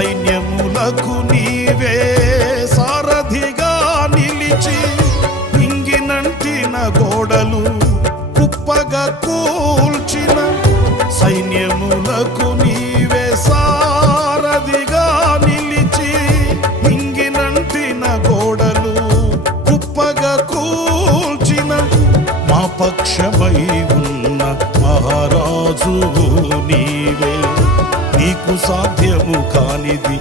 సైన్యములకు నీవే సారథిగా నిలిచి ఇంగినంటిన గోడలు కుప్పగా కూల్చిన సైన్యములకు నీవే సారథిగా నిలిచి ఇంగినంటిన గోడలు కుప్పగా కూల్చిన మా పక్షమై ఉన్న మహారాజువు నీవే. నీకు సాధ్యము కానిది